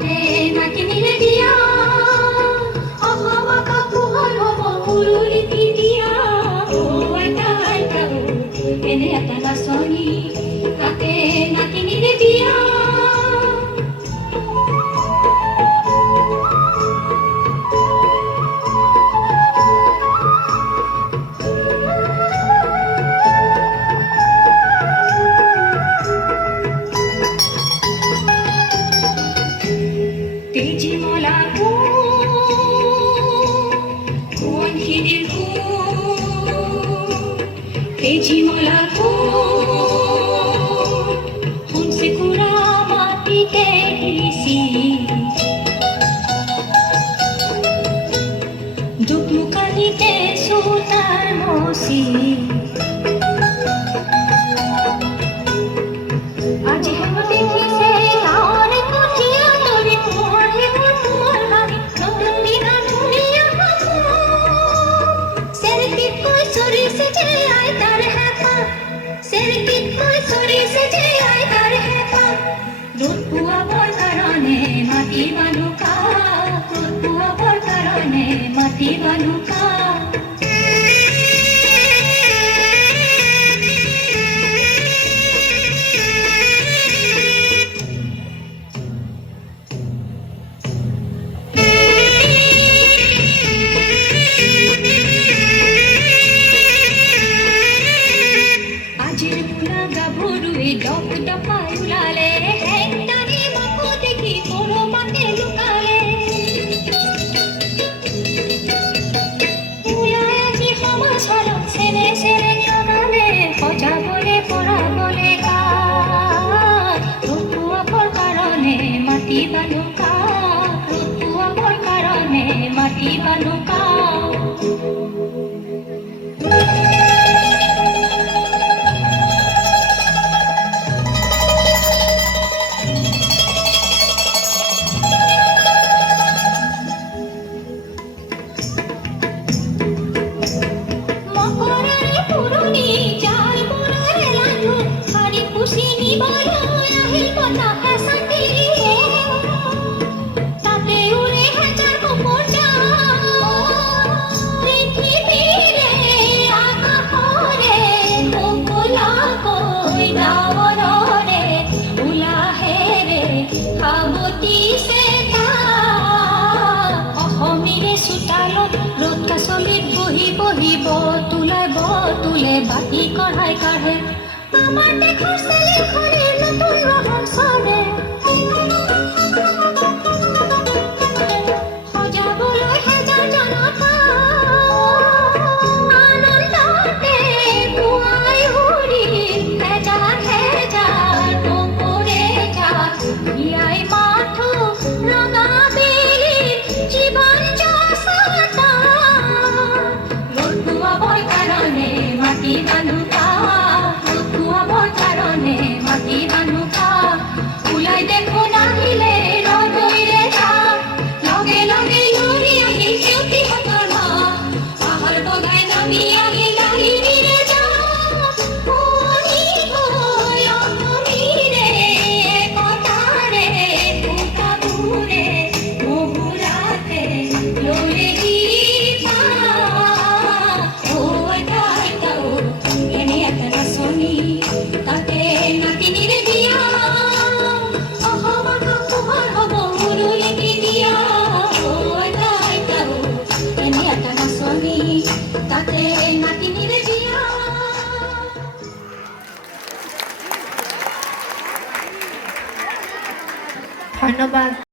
তাতে নাতিনিৰে দিয়া অহা বাকা পোহৰ হ'ব উৰুলিটি দিয়া আইতা আইতা এনে এটা নাচনি তাতে নাতিনিৰে দিয়া তেজি মলাকো কোন হিদিকো তেজি মলাকো हमसे कुरा माटी तेरीसी दुखमुखानीते सुतार मसी आज हेम देखिसे तार कुटिया तोरी मोर हेम मोर हारी नतुन दिना दुनिया सेरकित कोई चोरी से जे आए तार हैपा सेरकित कोई चोरी से जे आए तार हैपा रोद पुआबर कारणे माटी बालुका रोद पुआबर कारणे माटी बालुका আজিৰ পুৰা গাভৰুৱে ডক ডপাই ওলালে হেংদানি মাকো দেখি কৰবাতে লুকালে ওলাই আজি সমাজখনক চেনে চেনে জনালে সজাবলে পৰাবলে ৰূপুৱাবৰ কাৰণে মাটি বালুকা ৰূপুৱাবৰ কাৰণে মাটি বালুকা তুলে বাতি কঢ়াই কাঢ়ে আমাৰ দেশৰ চেলিখনে নতুন ৰহন চলে সজাবলৈ হেজাৰ জনতা আনন্দতে পুৱাই উৰি হেজাৰ হেজাৰ নকৰে যাত ইয়াই মাথো ৰঙা বেলি জীৱন যাচতা ৰূপুৱাবৰ কাৰণে মাটি বালুকা ৰূপুৱাবৰ কাৰণে মাটি বালুকা ওলাই দেখো নাহিলে ৰদৈৰে যা লগে লগে লৰি আহি ক্ষতিহঁতৰ মা পাহাৰ বগাই নামি আহি লাহিনীৰে যা শুনিবলৈ অসমীৰে একতাৰে সূতাবোৰে মহুৰাতে লৰে তাতে নাতিনিৰে দিয়া অহা বাকা পোহৰ হ'ব উৰুলিটি দিয়া আইতা আইতা এনে এটা নাচনি তাতে নাতিনিৰে দিয়া ধন্যবাদ।